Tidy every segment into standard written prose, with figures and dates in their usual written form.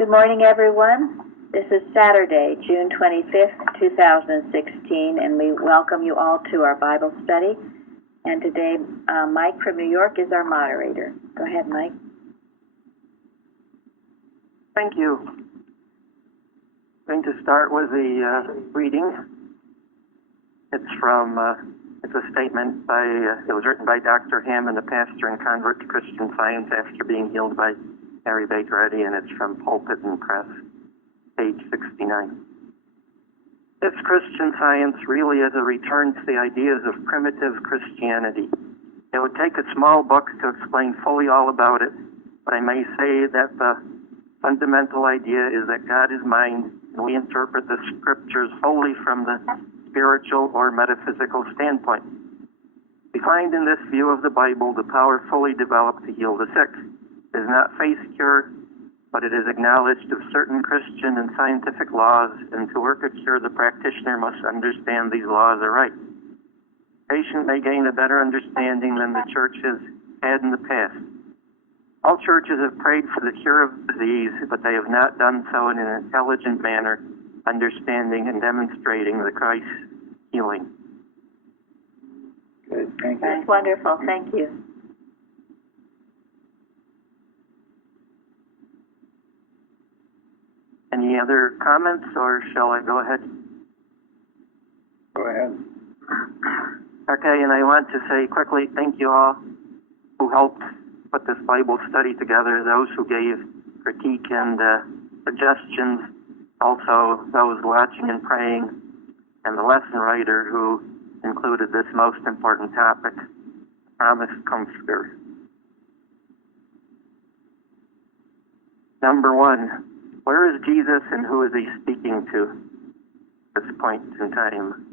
Good morning, everyone. This is Saturday, June 25th, 2016, and we welcome you all to our Bible study. And today, Mike from New York is our moderator. Go ahead, Mike. Thank you. I'm going to start with the reading. It's a statement it was written by Dr. Hammond, a pastor and convert to Christian Science after being healed by Harry Baker Eddy, and it's from Pulpit and Press, page 69. This Christian Science really is a return to the ideas of primitive Christianity. It would take a small book to explain fully all about it, but I may say that the fundamental idea is that God is mind, and we interpret the scriptures wholly from the spiritual or metaphysical standpoint. We find in this view of the Bible the power fully developed to heal the sick. It is not faith cure, but it is acknowledged of certain Christian and scientific laws, and to work a cure, the practitioner must understand these laws are right. The patient may gain a better understanding than the church has had in the past. All churches have prayed for the cure of disease, but they have not done so in an intelligent manner, understanding and demonstrating the Christ healing. Good, thank you. That's wonderful. Thank you. Any other comments, or shall I go ahead? Go ahead. Okay, and I want to say quickly, thank you all who helped put this Bible study together, those who gave critique and suggestions, also those watching and praying, and the lesson writer who included this most important topic, promised comforter. Number one, where is Jesus and who is he speaking to at this point in time?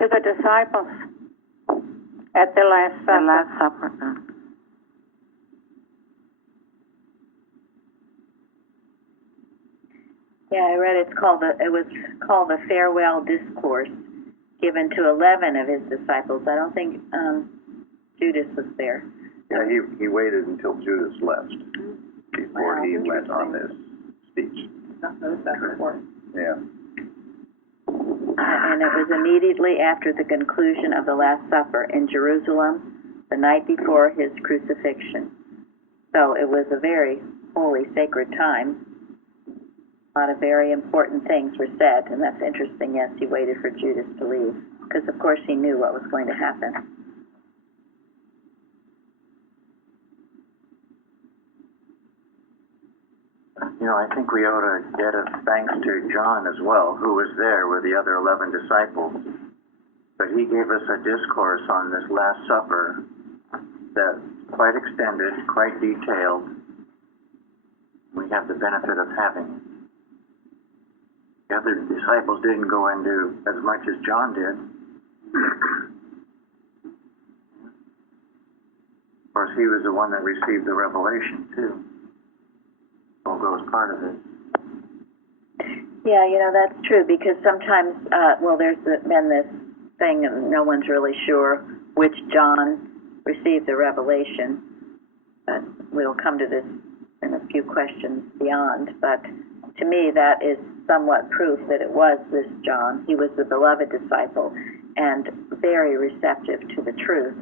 To the disciples at the Last Supper. The Last Supper. Yeah, I read it was called the farewell discourse given to 11 of his disciples. I don't think Judas was there. Yeah, he waited until Judas left before he went on this speech. Yeah. And it was immediately after the conclusion of the Last Supper in Jerusalem, the night before his crucifixion. So it was a very holy, sacred time. A lot of very important things were said, and that's interesting. Yes, he waited for Judas to leave, because of course he knew what was going to happen. You know, I think we ought to get a thanks to John as well, who was there with the other 11 disciples. But he gave us a discourse on this Last Supper that's quite extended, quite detailed. We have the benefit of having it. The other disciples didn't go into as much as John did. Of course, he was the one that received the revelation, too. All goes part of it. Yeah, that's true, because sometimes, there's been this thing, and no one's really sure which John received the revelation. But we'll come to this in a few questions beyond. But to me, that is somewhat proof that it was this John. He was the beloved disciple and very receptive to the truth.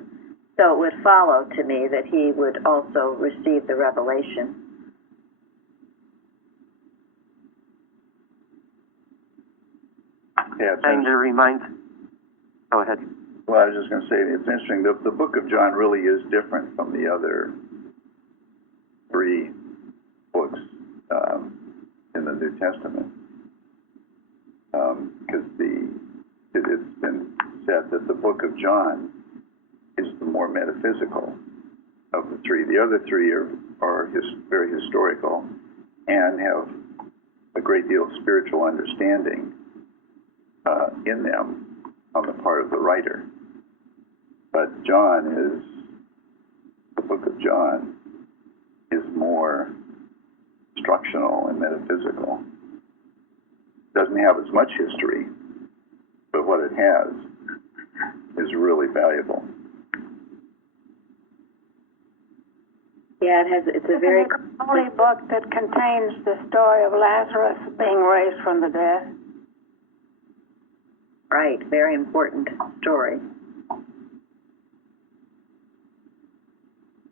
So it would follow to me that he would also receive the revelation. Yeah, And to remind, go ahead. well, I was just going to say, it's interesting. The book of John really is different from the other three books in the New Testament. Because it's been said that the book of John is the more metaphysical of the three. The other three are very historical and have a great deal of spiritual understanding in them on the part of the writer. But the book of John is more instructional and metaphysical. It doesn't have as much history, but what it has is really valuable. Yeah, it's a very, Isn't it the holy book that contains the story of Lazarus being raised from the dead? right, very important story.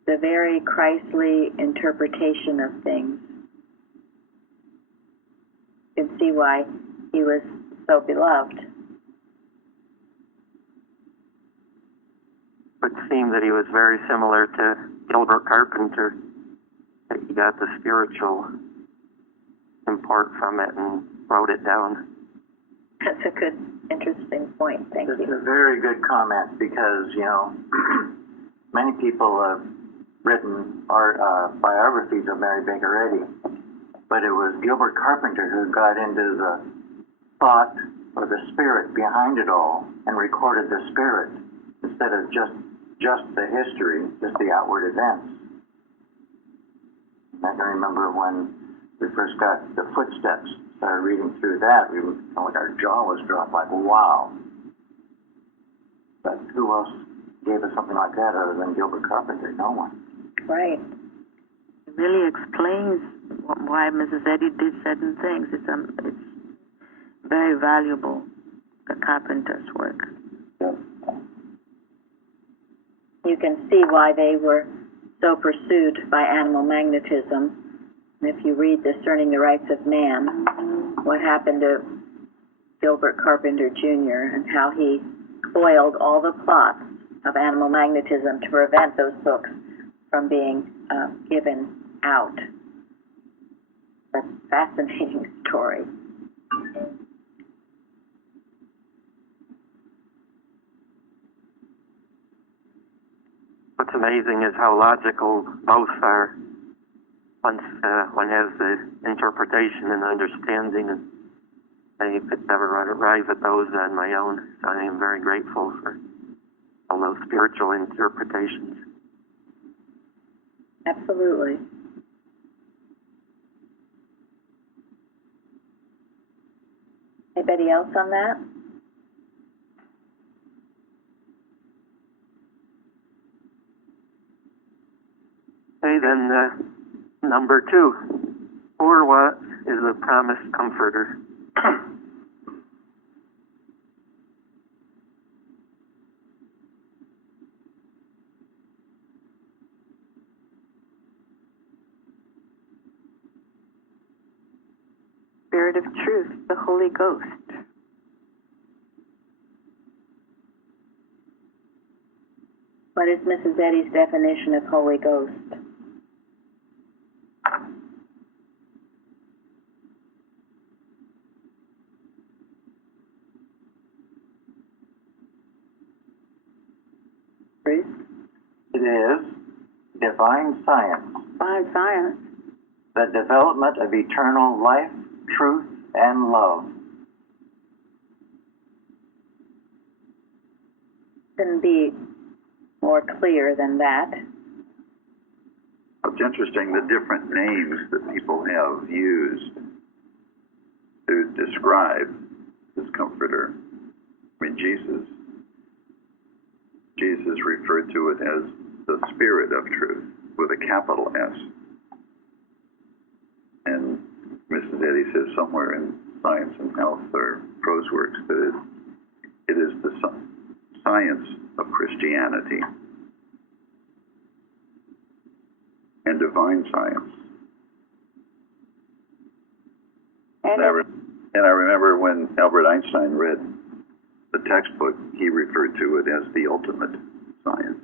The very Christly interpretation of things. You can see why he was so beloved. It seemed that he was very similar to Gilbert Carpenter, that he got the spiritual import from it and wrote it down. That's a good, interesting point. Thank It's you. a very good comment because, you know, many people have written biographies of Mary Baker Eddy, but it was Gilbert Carpenter who got into the thought or the spirit behind it all and recorded the spirit instead of just the history, just the outward events. I can remember when we first got the Footsteps, started reading through that, we were like our jaw was dropped, like, wow. But who else gave us something like that other than Gilbert Carpenter? No one. Right. It really explains why Mrs. Eddy did certain things. It's very valuable, the Carpenter's work. You can see why they were so pursued by animal magnetism. And if you read Discerning the Rights of Man, what happened to Gilbert Carpenter Jr. and how he foiled all the plots of animal magnetism to prevent those books from being given out. That's a fascinating story. What's amazing is how logical both are once one has the interpretation and understanding, and I could never arrive at those on my own. So I am very grateful for all those spiritual interpretations. Absolutely. Anybody else on that? Okay, then number 2. Or what is the promised comforter? Spirit of truth, the Holy Ghost. What is Mrs. Eddy's definition of Holy Ghost? Bruce? It is divine science, By science. the development of eternal life, truth, and love. Couldn't be more clear than that. It's interesting the different names that people have used to describe this comforter. I mean, Jesus referred to it as the Spirit of Truth with a capital S. And Mrs. Eddy says somewhere in Science and Health or Prose Works that it is the science of Christianity and divine science. And I remember when Albert Einstein read the textbook, he referred to it as the ultimate science.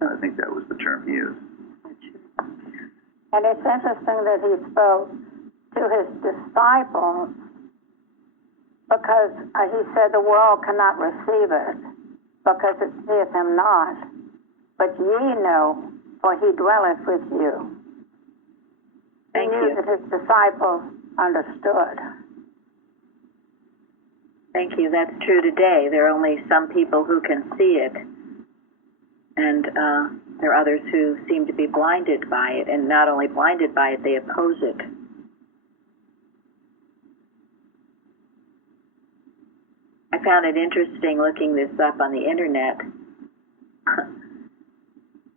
I think that was the term he used. And it's interesting that he spoke to his disciples because he said the world cannot receive it because it seeth him not. But ye know, for he dwelleth with you. Thank he knew you. that his disciples understood. Thank you. That's true today. There are only some people who can see it, and there are others who seem to be blinded by it, and not only blinded by it, they oppose it. I found it interesting looking this up on the internet.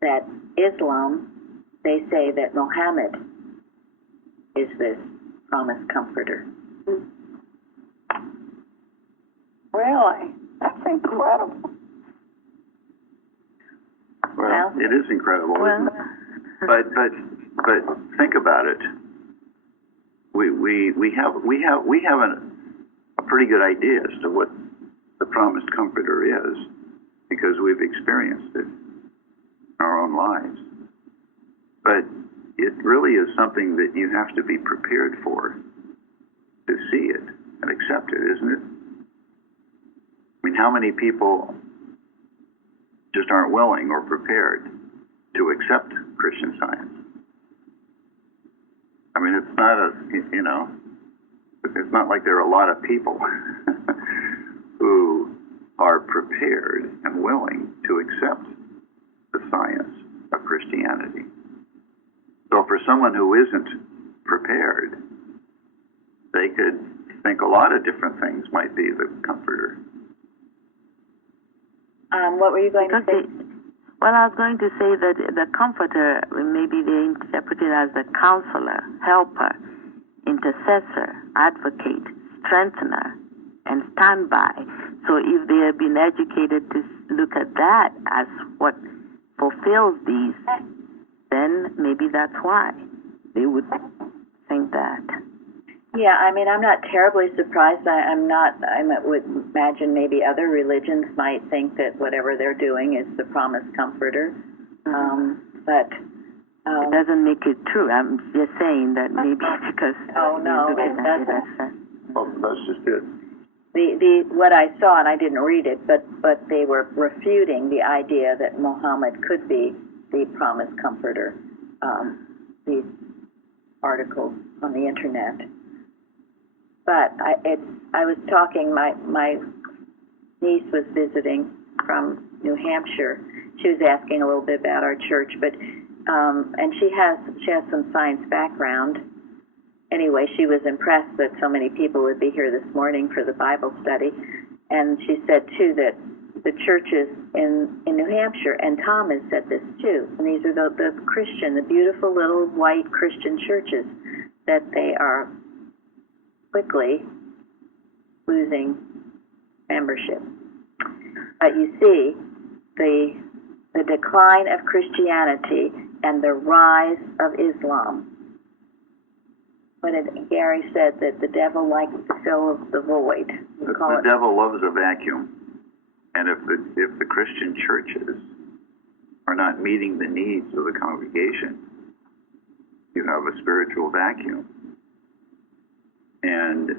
that Islam, they say that Muhammad is this promised comforter. Really? That's incredible. Well, it is incredible, isn't it? But think about it. We have a pretty good idea as to what the promised comforter is, because we've experienced it in our own lives. But it really is something that you have to be prepared for, to see it and accept it, isn't it? I mean, how many people just aren't willing or prepared to accept Christian Science? I mean, it's not it's not like there are a lot of people who are prepared and willing to accept the science of Christianity. So for someone who isn't prepared, they could think a lot of different things might be the comforter. What were you going to say? Well, I was going to say that the comforter, maybe they interpret it as the counselor, helper, intercessor, advocate, strengthener, and standby. So if they have been educated to look at that as what fulfills these, then maybe that's why they would think that. Yeah, I mean, I'm not terribly surprised. I would imagine maybe other religions might think that whatever they're doing is the promised comforter. But it doesn't make it true. I'm just saying that maybe because oh no, it doesn't. Well, that's just it. The what I saw, and I didn't read it, but they were refuting the idea that Muhammad could be the promised comforter. These articles on the internet. But I was talking. My niece was visiting from New Hampshire. She was asking a little bit about our church, but and she has some science background. Anyway, she was impressed that so many people would be here this morning for the Bible study, and she said too that the churches in New Hampshire, and Tom has said this too, and these are the Christian, the beautiful little white Christian churches, that they are quickly losing membership. But you see, the decline of Christianity and the rise of Islam. When Gary said that the devil likes to fill the void. The devil loves a vacuum, and if the Christian churches are not meeting the needs of the congregation, you have a spiritual vacuum. And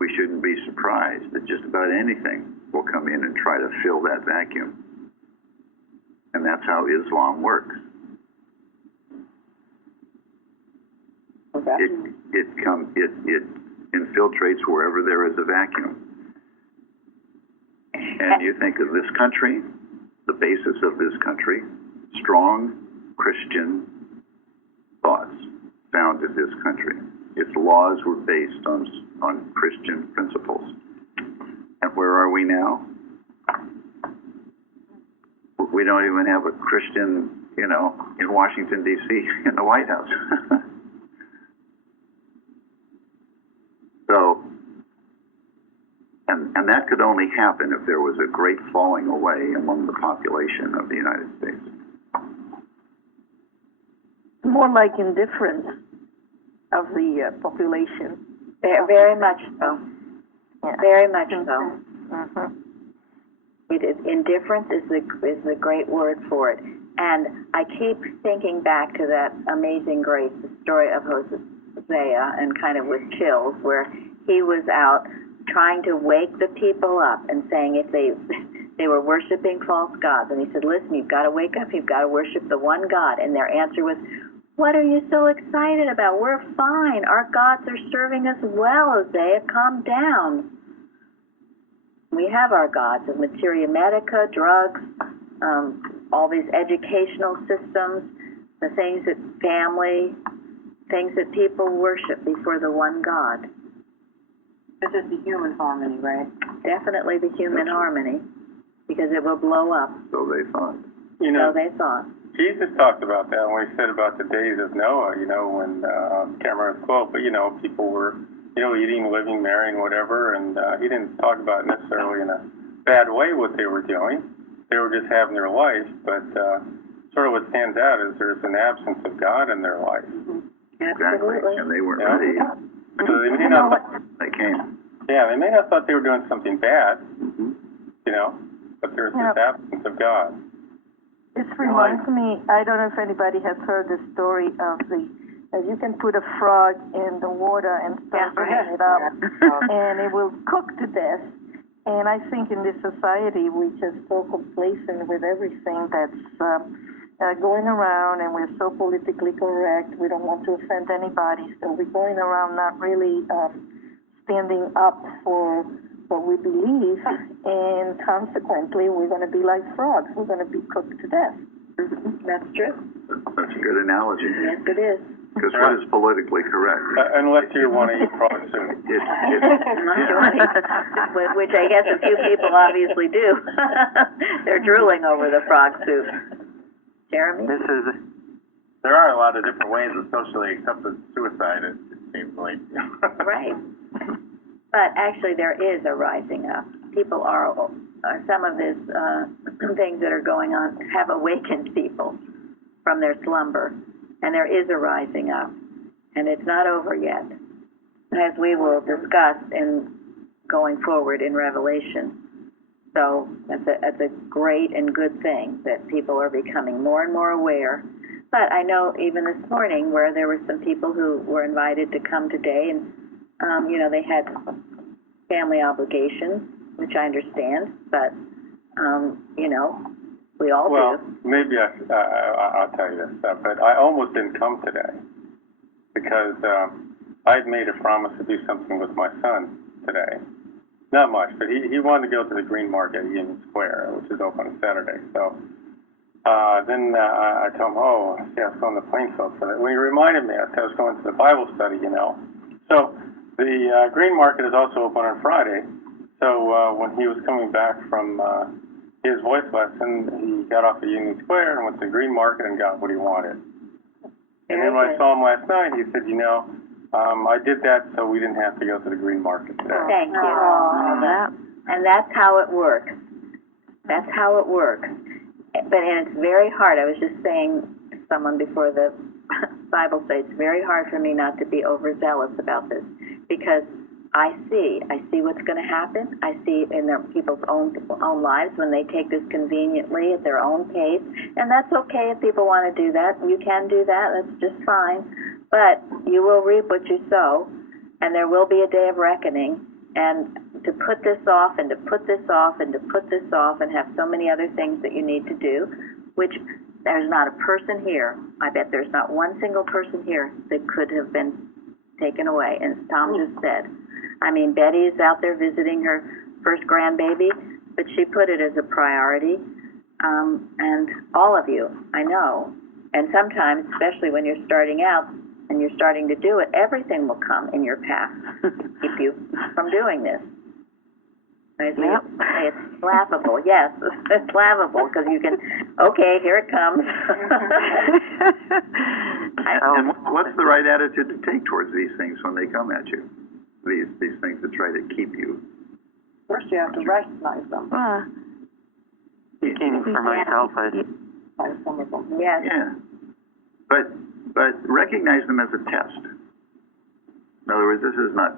we shouldn't be surprised that just about anything will come in and try to fill that vacuum. And that's how Islam works. Okay. It infiltrates wherever there is a vacuum. And you think of this country, the basis of this country, strong Christian thoughts founded this country. Its laws were based on Christian principles. And where are we now? We don't even have a Christian, in Washington, D.C., in the White House. So, and that could only happen if there was a great falling away among the population of the United States. More like indifference of the population. Very much so. Yeah. Very much so. Mm-hmm. Indifference is the great word for it. And I keep thinking back to that Amazing Grace, the story of Hosea, and kind of with chills, where he was out trying to wake the people up and saying if they were worshiping false gods, and he said, listen, you've got to wake up, you've got to worship the one God. And their answer was, what are you so excited about? We're fine. Our gods are serving us well, Hosea. Calm down. We have our gods of materia medica, drugs, all these educational systems, the things that family, things that people worship before the one God. This is the human harmony, right? Definitely the human harmony, because it will blow up. So they thought. You So know, they thought. Jesus talked about that when he said about the days of Noah, when, can't remember the quote, but, people were, eating, living, marrying, whatever, and he didn't talk about it necessarily in a bad way what they were doing. They were just having their life, but sort of what stands out is there's an absence of God in their life. Exactly, Absolutely. and they weren't Yeah. ready. So they may not, They came. yeah, they may not thought they were doing something bad, Mhm. but there's Yeah. this absence of God. This reminds me, I don't know if anybody has heard the story of you can put a frog in the water and start heating it up, and it will cook to death. And I think in this society, we're just so complacent with everything that's going around, and we're so politically correct. We don't want to offend anybody, so we're going around not really standing up for what we believe, and consequently, we're going to be like frogs. We're going to be cooked to death. That's true. That's a good analogy. Yes, it is. Because what is politically correct? Unless you want to eat frog soup. Which I guess a few people obviously do. They're drooling over the frog soup. Jeremy? There are a lot of different ways of socially accepted suicide, it seems like. Right. But actually, there is a rising up. People are some of these things that are going on have awakened people from their slumber, and there is a rising up, and it's not over yet, as we will discuss in going forward in Revelation. So that's a great and good thing that people are becoming more and more aware. But I know even this morning where there were some people who were invited to come today, and they had family obligations, which I understand, but we all Well, do. maybe I'll tell you this, but I almost didn't come today because I'd made a promise to do something with my son today. Not much, but he wanted to go to the Green Market at Union Square, which is open on Saturday. So then I told him, I was going to Plainfield for that. When he reminded me, I was going to the Bible study, So the Green Market is also open on Friday. So when he was coming back from his voice lesson, he got off at Union Square and went to the Green Market and got what he wanted. And then when I saw him last night, he said, I did that so we didn't have to go to the Green Market today. Thank you. And that's how it works. That's how it works. And it's very hard. I was just saying to someone before the Bible study, it's very hard for me not to be overzealous about this, because I see what's going to happen. I see in their people's own lives when they take this conveniently at their own pace, and that's okay if people want to do that. You can do that. That's just fine. But you will reap what you sow, and there will be a day of reckoning. And to put this off, and to put this off, and to put this off, and have so many other things that you need to do, which there's not a person here, I bet there's not one single person here that could have been taken away. And as Tom just said, Betty is out there visiting her first grandbaby, but she put it as a priority. And all of you, I know. And sometimes, especially when you're starting out and you're starting to do it, everything will come in your path to keep you from doing this. It's laughable. Yes, it's laughable because you can, okay, here it comes. And what's the right attitude to take towards these things when they come at you? These things that try to keep you. First, you have to recognize them. Speaking for myself, Some of them. Yes. Yeah. But recognize them as a test. In other words, this is not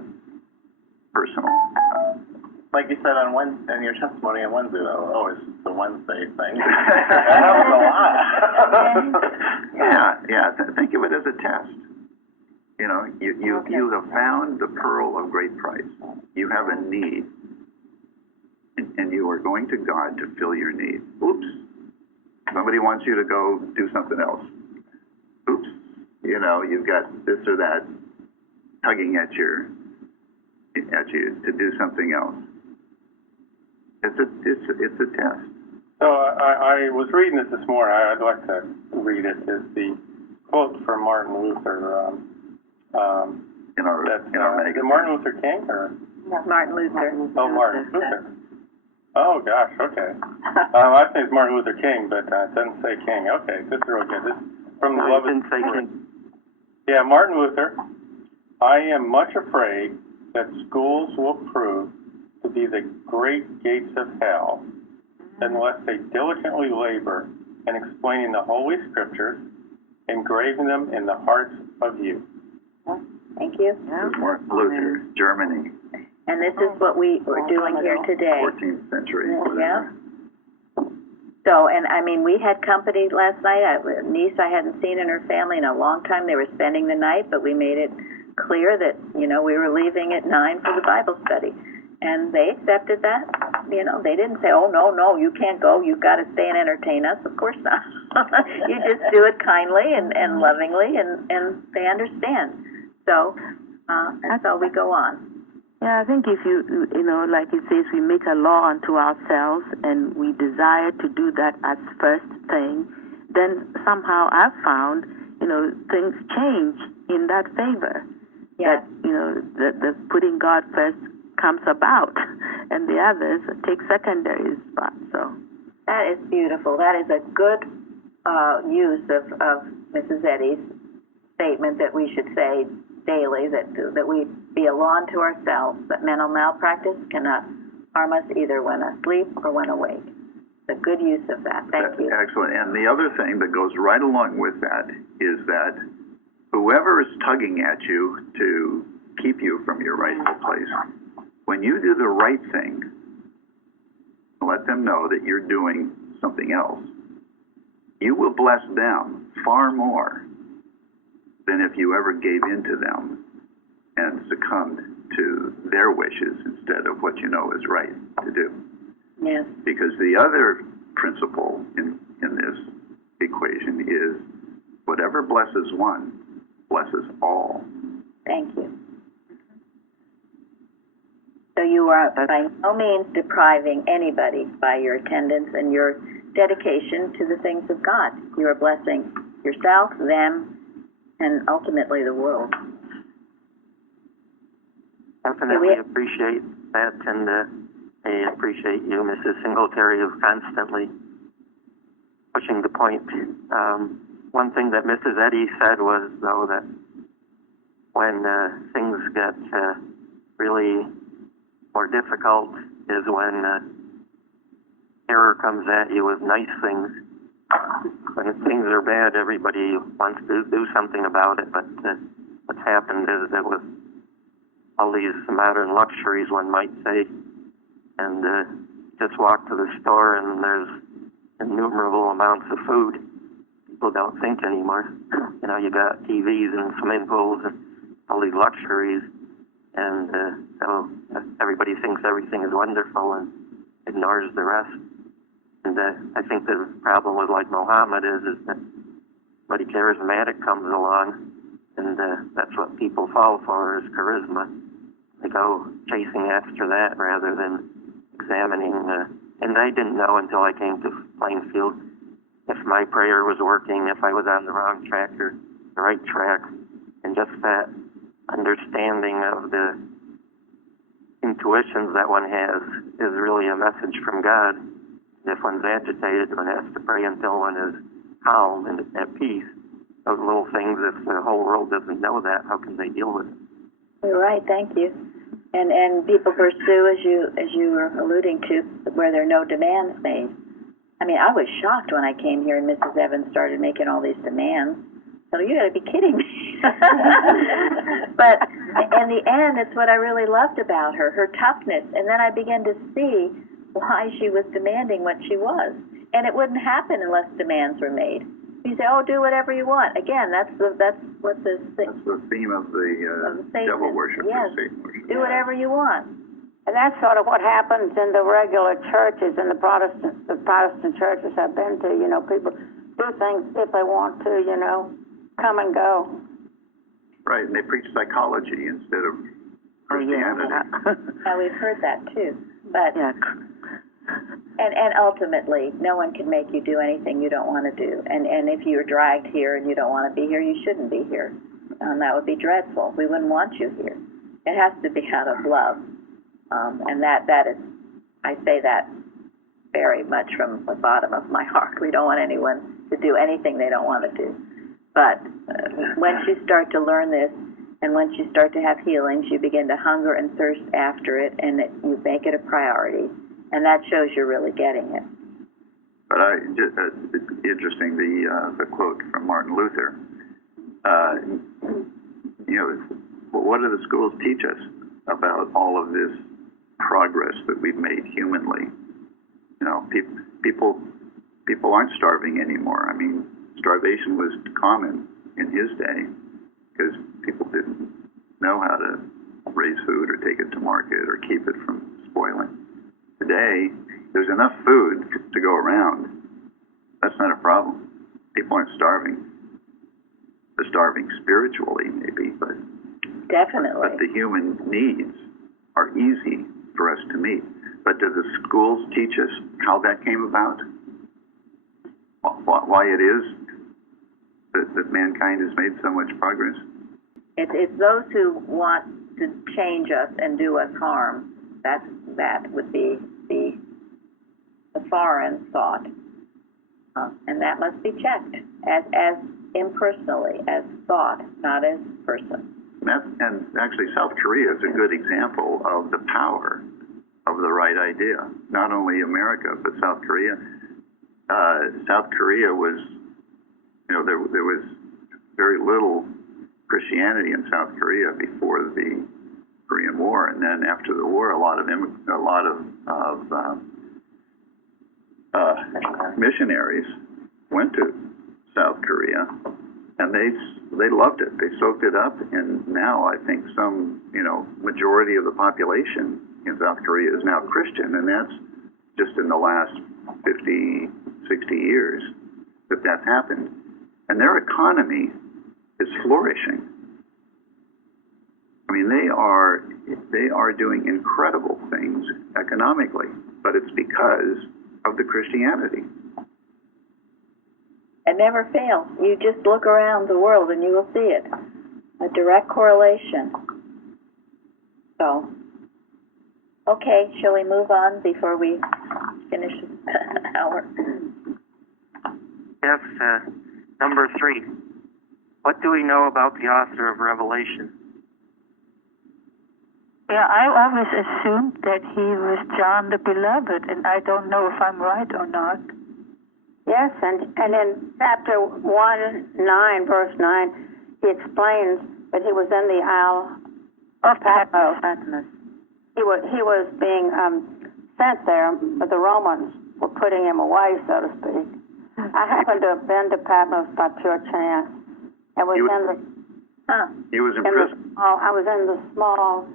personal. Like you said in your testimony on Wednesday, though, it's the Wednesday thing. That happens a lot. Yeah. Think of it as a test. You have found the pearl of great price. You have a need, and you are going to God to fill your need. Oops. Somebody wants you to go do something else. Oops. You've got this or that tugging at you to do something else. It's a test. So I was reading this morning. I'd like to read it. It's the quote from Martin Luther. In our is it magazine. Martin Luther King or? Martin Luther. Oh, Martin Luther. Oh, gosh, okay. I think it's Martin Luther King, but it doesn't say King. Okay, this is real good. This is from the No, Love it and didn't say King. Yeah, Martin Luther. I am much afraid that schools will prove to be the great gates of hell unless they diligently labor in explaining the Holy Scriptures, engraving them in the hearts of youth. Thank you. This is Martin Luther, Germany, And this is what we were doing here today. 14th century. Yeah. So, and I mean, we had company last night. A niece I hadn't seen in her family in a long time. They were spending the night, but we made it clear that, you know, we were leaving at 9 for the Bible study. And they accepted that. You know, they didn't say, oh, no, you can't go. You've got to stay and entertain us. Of course not. You just do it kindly and lovingly, and they understand. So, that's how we go on. Yeah, I think if you know, like it says, we make a law unto ourselves and we desire to do that as first thing, then somehow I've found, you know, things change in that favor. Yeah. That, you know, the putting God first comes about and the others take secondary spot, so. That is beautiful. That is a good use of Mrs. Eddy's statement that we should say daily, that we be a law unto ourselves, that mental malpractice cannot harm us either when asleep or when awake. It's a good use of that. Thank you. Excellent. And the other thing that goes right along with that is that whoever is tugging at you to keep you from your rightful place, when you do the right thing, let them know that you're doing something else, you will bless them far more than if you ever gave in to them and succumbed to their wishes instead of what you know is right to do. Yes. Because the other principle in this equation is whatever blesses one, blesses all. Thank you. So you are by no means depriving anybody by your attendance and your dedication to the things of God. You are blessing yourself, them, and ultimately the world. Definitely appreciate that, and I appreciate you, Mrs. Singletary, of constantly pushing the point. One thing that Mrs. Eddy said was, though, that when things get really more difficult is when terror comes at you with nice things. When things are bad, everybody wants to do something about it, but what's happened is that with all these modern luxuries, one might say, and just walk to the store and there's innumerable amounts of food. People don't think anymore. You know, you got TVs and swimming pools and all these luxuries, and so everybody thinks everything is wonderful and ignores the rest. And I think the problem with like Muhammad is that somebody charismatic comes along, and that's what people fall for, is charisma. They go chasing after that rather than examining. And I didn't know until I came to Plainfield if my prayer was working, if I was on the wrong track or the right track. And just that understanding of the intuitions that one has is really a message from God. If one's agitated, one has to pray until one is calm and at peace. Those little things, if the whole world doesn't know that, how can they deal with it? You're right, thank you. And people pursue, as you were alluding to, where there are no demands made. I mean, I was shocked when I came here and Mrs. Evans started making all these demands. So you got to be kidding me. But in the end, it's what I really loved about her, her toughness. And then I began to see why she was demanding what she was. And it wouldn't happen unless demands were made. You say, oh, do whatever you want. Again, that's what this thing. That's the theme of the devil worship, yes. Satan worship. Do whatever you want. And that's sort of what happens in the regular churches, in the Protestant churches I've been to. You know, people do things if they want to, you know, come and go. Right, and they preach psychology instead of Christianity. Yeah, we've heard that too. But Yeah. and ultimately, no one can make you do anything you don't want to do. And if you're dragged here and you don't want to be here, you shouldn't be here. And that would be dreadful. We wouldn't want you here. It has to be out of love. And that is, I say that very much from the bottom of my heart. We don't want anyone to do anything they don't want to do. But once you start to learn this, and once you start to have healings, you begin to hunger and thirst after it, and you make it a priority, and that shows you're really getting it. But it's interesting, the quote from Martin Luther. What do the schools teach us about all of this progress that we've made humanly? People aren't starving anymore. I mean, starvation was common in his day because people didn't know how to raise food or take it to market or keep it from spoiling. Today, there's enough food to go around. That's not a problem. People aren't starving. They're starving spiritually, maybe, but definitely. But the human needs are easy for us to meet. But do the schools teach us how that came about? Why it is that mankind has made so much progress? It's those who want to change us and do us harm. That would be the foreign thought, and that must be checked as impersonally, as thought, not as person. And actually, South Korea is a good example of the power of the right idea. Not only America, but South Korea. South Korea was, there was very little Christianity in South Korea before the Korean War, and then after the war, a lot of missionaries went to South Korea, and they loved it. They soaked it up, and now I think some majority of the population in South Korea is now Christian, and that's just in the last 50, 60 years that's happened. And their economy is flourishing. I mean, they are doing incredible things economically, but it's because of the Christianity. It never fails. You just look around the world and you will see it. A direct correlation. So, okay, shall we move on before we finish an hour? Yes, number 3. What do we know about the author of Revelation? Yeah, I always assumed that he was John the Beloved, and I don't know if I'm right or not. Yes, and in chapter 1:9, verse 9, he explains that he was in the Isle of Patmos. He was being sent there, but the Romans were putting him away, so to speak. I happened to have been to Patmos by pure chance, and He was in prison. I was in the small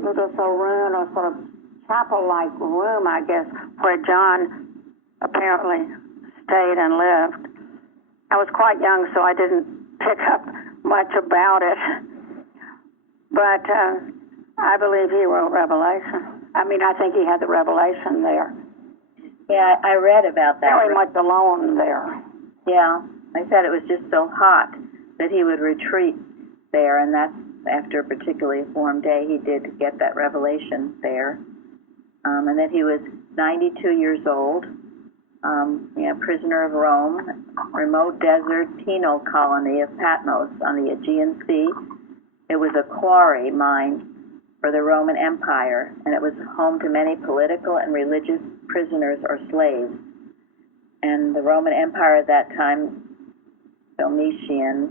little saloon or sort of chapel-like room, I guess, where John apparently stayed and lived. I was quite young, so I didn't pick up much about it. But I believe he wrote Revelation. I mean, I think he had the revelation there. Yeah, I read about that. Very much alone there. Yeah, I said it was just so hot that he would retreat there, and that's after a particularly warm day, he did get that revelation there. And that he was 92 years old, prisoner of Rome, remote desert penal colony of Patmos on the Aegean Sea. It was a quarry mine for the Roman Empire, and it was home to many political and religious prisoners or slaves. And the Roman Empire at that time, Domitian,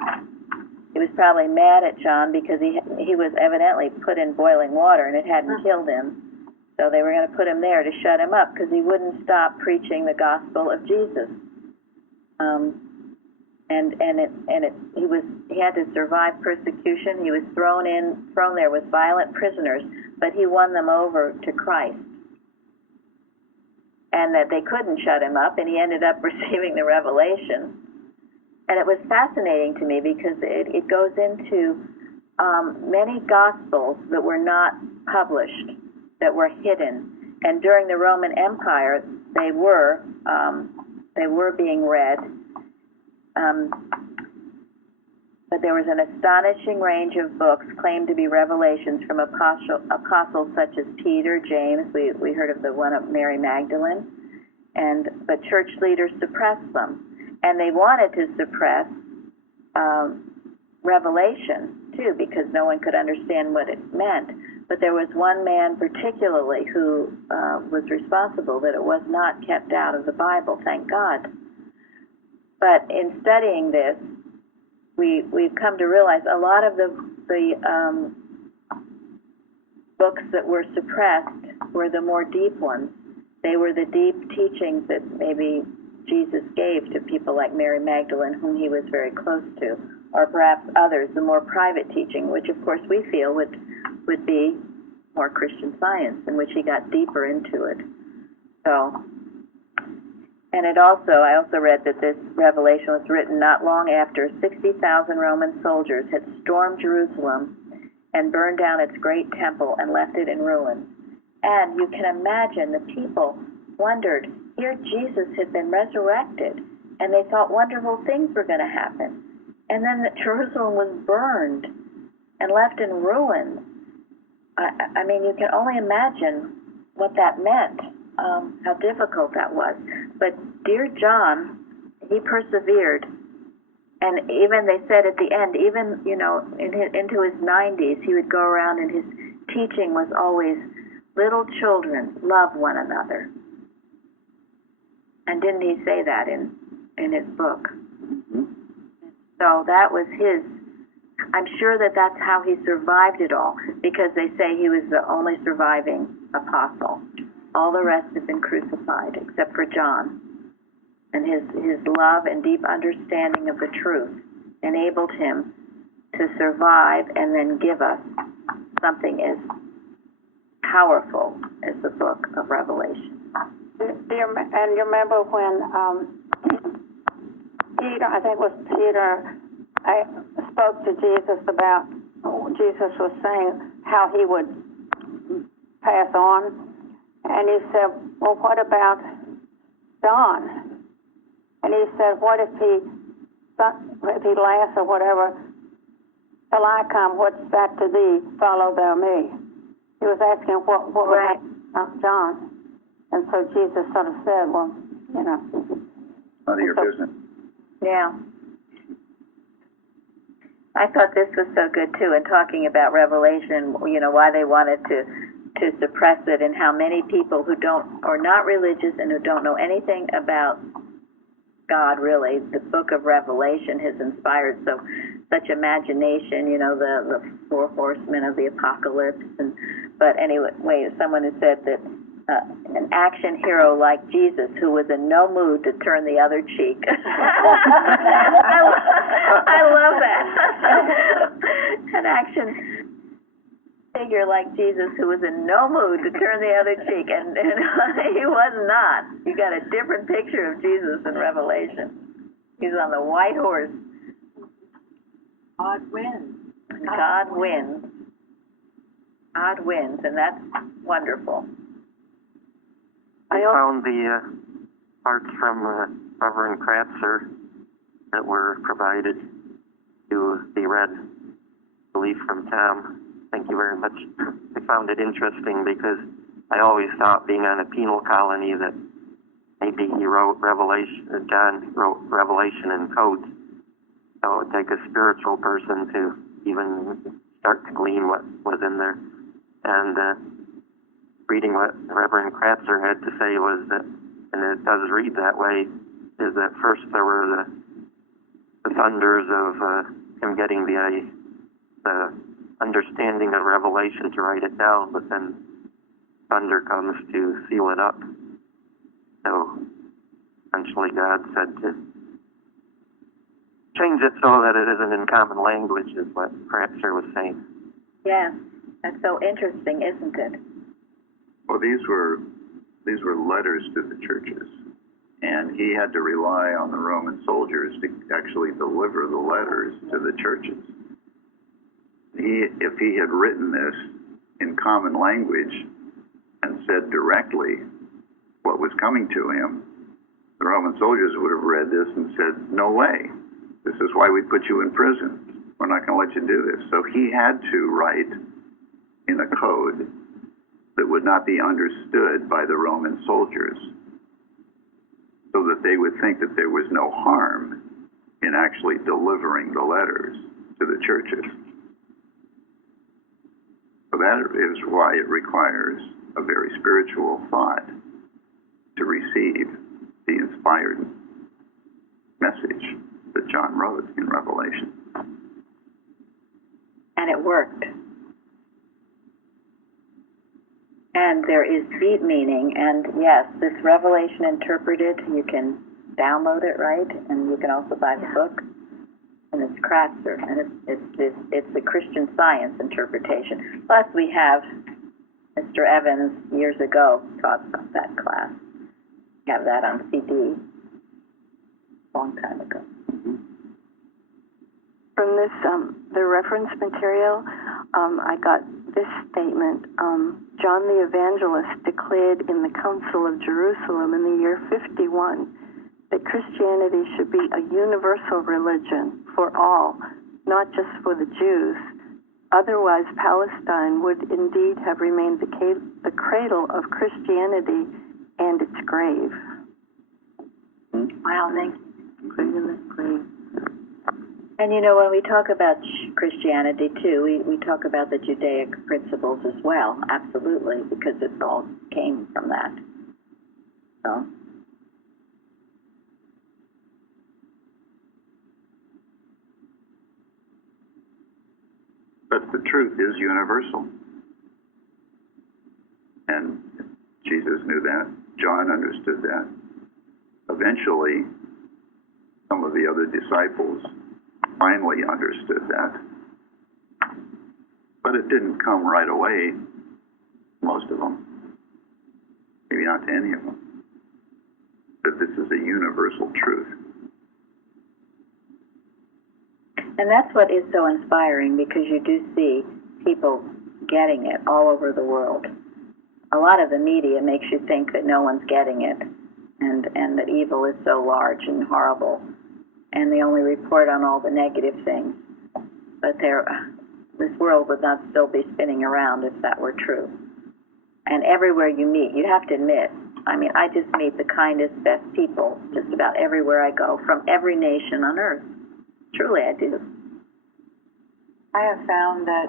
he was probably mad at John because he was evidently put in boiling water and it hadn't killed him. So they were going to put him there to shut him up because he wouldn't stop preaching the gospel of Jesus. He had to survive persecution. He was thrown there with violent prisoners, but he won them over to Christ. And that they couldn't shut him up, and he ended up receiving the revelation. And it was fascinating to me because it goes into many gospels that were not published, that were hidden. And during the Roman Empire, they were being read. But there was an astonishing range of books claimed to be revelations from apostles such as Peter, James. We heard of the one of Mary Magdalene, but church leaders suppressed them, and they wanted to suppress Revelation too, because no one could understand what it meant. But there was one man particularly who was responsible that it was not kept out of the Bible, thank God. But in studying this, we've come to realize a lot of the books that were suppressed were the more deep ones. They were the deep teachings that maybe Jesus gave to people like Mary Magdalene, whom he was very close to, or perhaps others, the more private teaching, which of course we feel would be more Christian Science, in which he got deeper into it. So, and I also read that this Revelation was written not long after 60,000 Roman soldiers had stormed Jerusalem and burned down its great temple and left it in ruins. And you can imagine the people wondered, here Jesus had been resurrected, and they thought wonderful things were going to happen. And then Jerusalem was burned and left in ruins. I mean, you can only imagine what that meant, how difficult that was. But dear John, he persevered. And even, they said at the end, even, into his 90s, he would go around and his teaching was always, little children, love one another. And didn't he say that in his book? Mm-hmm. So that was his, I'm sure that's how he survived it all, because they say he was the only surviving apostle. All the rest have been crucified, except for John. And his love and deep understanding of the truth enabled him to survive and then give us something as powerful as the book of Revelation. And you remember when Peter, I think it was Peter, I spoke to Jesus about, Jesus was saying how he would pass on, and he said, well, what about John? And he said, what if he laughs or whatever, till I come, what's that to thee? Follow thou me. He was asking what would happen to John. And so Jesus sort of said, well, none of your business. Yeah. I thought this was so good too, in talking about Revelation, why they wanted to suppress it, and how many people who are not religious and who don't know anything about God, really, the book of Revelation has inspired such imagination, the four horsemen of the apocalypse. But anyway, someone has said that an action hero like Jesus, who was in no mood to turn the other cheek. I love that. An action figure like Jesus, who was in no mood to turn the other cheek, and he was not. You got a different picture of Jesus in Revelation. He's on the white horse. God wins. God wins. God wins, and that's wonderful. I found the parts from Reverend Kratzer that were provided to be read, I believe, from Tom. Thank you very much. I found it interesting because I always thought, being on a penal colony, that maybe he wrote Revelation, John wrote Revelation in codes. So it would take a spiritual person to even start to glean what was in there. And reading what Reverend Kratzer had to say was that, and it does read that way, is that first there were the thunders of him getting the understanding of Revelation to write it down, but then thunder comes to seal it up. So eventually God said to change it so that it isn't in common language, is what Kratzer was saying. Yeah, that's so interesting, isn't it? Well, these were letters to the churches, and he had to rely on the Roman soldiers to actually deliver the letters to the churches. If he had written this in common language and said directly what was coming to him, the Roman soldiers would have read this and said, no way, this is why we put you in prison. We're not going to let you do this. So he had to write in a code that would not be understood by the Roman soldiers. so that they would think that there was no harm in actually delivering the letters to the churches. So that is why it requires a very spiritual thought to receive the inspired message that John wrote in Revelation. And it worked. And there is deep meaning, and yes, this Revelation Interpreted, you can download it, right? And you can also buy the book. And it's Kratzer, and it's the Christian Science interpretation. Plus, we have Mr. Evans years ago taught that class. We have that on CD a long time ago. From this, the reference material, I got this statement. John the Evangelist declared in the Council of Jerusalem in the year 51 that Christianity should be a universal religion for all, not just for the Jews. Otherwise, Palestine would indeed have remained the cradle of Christianity and its grave. Wow, thank you. Cradle of grave. And you know, when we talk about Christianity too, we talk about the Judaic principles as well, absolutely, because it all came from that. So. But the truth is universal. And Jesus knew that. John understood that. Eventually, some of the other disciples finally understood that. But it didn't come right away, most of them. Maybe not to any of them. That this is a universal truth. And that's what is so inspiring, because you do see people getting it all over the world. A lot of the media makes you think that no one's getting it, and that evil is so large and horrible, and they only report on all the negative things. But this world would not still be spinning around if that were true. And everywhere you meet, you have to admit, I mean, I just meet the kindest, best people just about everywhere I go, from every nation on earth. Truly, I do. I have found that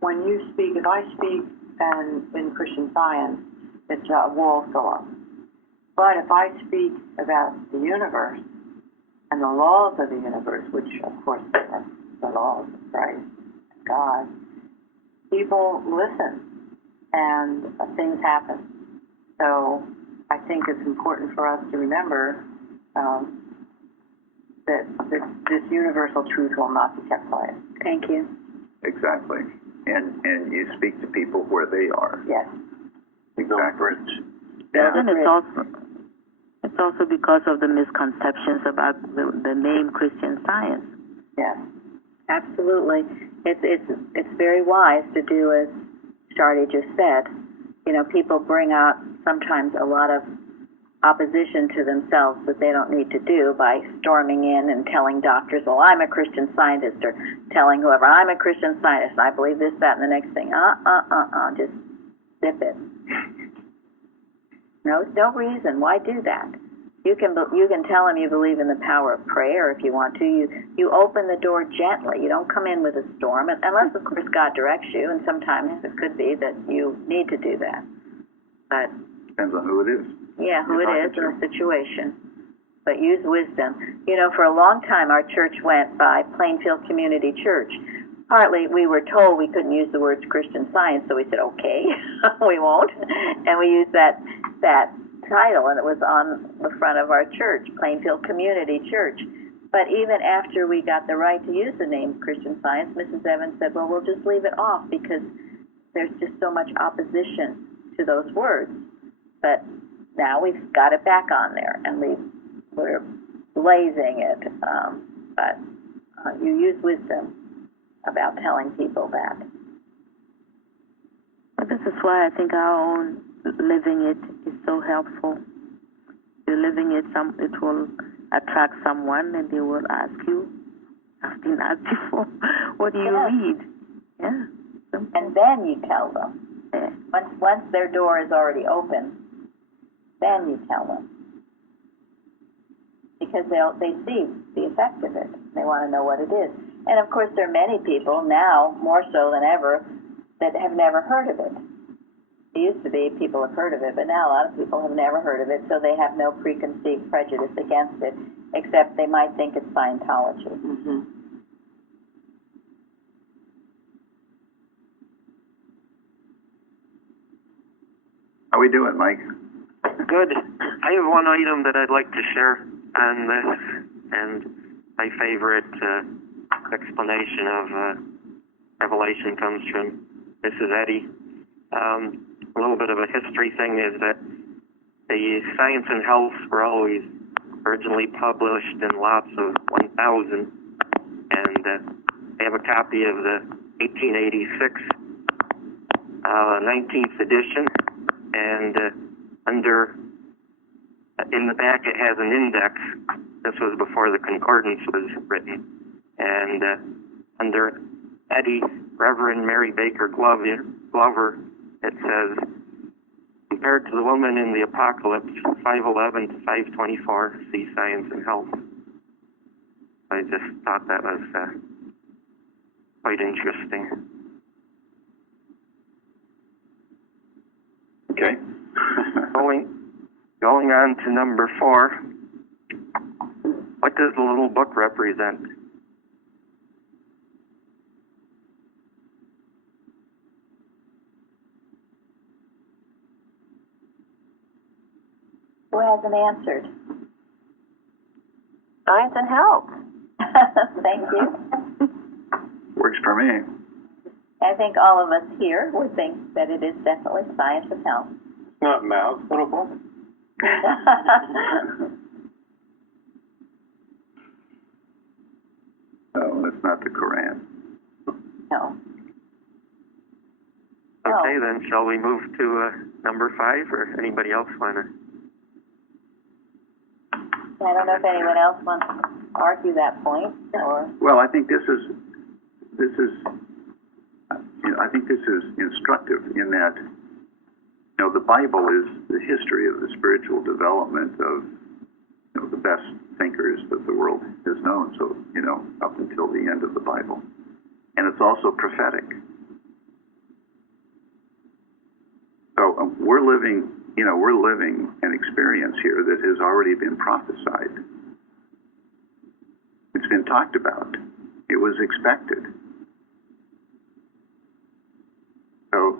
when you speak, if I speak in Christian Science, it's walls go up. But if I speak about the universe and the laws of the universe, which of course are the laws of Christ and God, people listen and things happen. So I think it's important for us to remember that this universal truth will not be kept quiet. Thank you. Exactly. And you speak to people where they are. Yes. Exactly. And it's also because of the misconceptions about the name Christian Science. Yes, absolutely. It's very wise to do as Shardy just said. You know, people bring out sometimes a lot of opposition to themselves that they don't need to do by storming in and telling doctors, well, I'm a Christian Scientist, or telling whoever, I'm a Christian Scientist, I believe this, that, and the next thing. Just zip it. No reason. Why do that? You can tell them you believe in the power of prayer if you want to. You open the door gently. You don't come in with a storm, unless, of course, God directs you, and sometimes it could be that you need to do that. But depends on who it is. Yeah, who it is and the situation. But use wisdom. You know, for a long time, our church went by Plainfield Community Church. Partly, we were told we couldn't use the words Christian Science, so we said, okay, we won't. And we used that title, and it was on the front of our church, Plainfield Community Church. But even after we got the right to use the name Christian Science, Mrs. Evans said, well, we'll just leave it off because there's just so much opposition to those words. But now we've got it back on there, and we're blazing it. But you use wisdom about telling people that. But this is why I think our own living it is so helpful. You're living it, it will attract someone, and they will ask you, I've been asked before, what do you read? Yeah. And then you tell them. Yeah. Once their door is already open, then you tell them. because they see the effect of it. They want to know what it is. And of course, there are many people now, more so than ever, that have never heard of it. It used to be people have heard of it, but now a lot of people have never heard of it, so they have no preconceived prejudice against it, except they might think it's Scientology. Mm-hmm. How we doing, Mike? Good. I have one item that I'd like to share on this, and my favorite explanation of Revelation comes from Mrs. Eddy. A little bit of a history thing is that the Science and Health were always originally published in lots of 1,000, and I have a copy of the 1886 19th edition, and in the back it has an index. This was before the concordance was written, and under Eddy, Reverend Mary Baker Glover, it says, compared to the woman in the Apocalypse, 511 to 524, see Science and Health. I just thought that was quite interesting. Okay. Going on to number 4, what does the little book represent? Who hasn't answered? Science and Health. Thank you. Works for me. I think all of us here would think that it is definitely Science and Health. It's not Mao's little book. No, it's not the Quran. No. Okay, then shall we move to number 5, or anybody else want to? I don't know if anyone else wants to argue that point, or... Well, I think this is I think this is instructive in that, the Bible is the history of the spiritual development of, the best thinkers that the world has known, so, up until the end of the Bible. And it's also prophetic. So we're living an experience here that has already been prophesied. It's been talked about. It was expected. So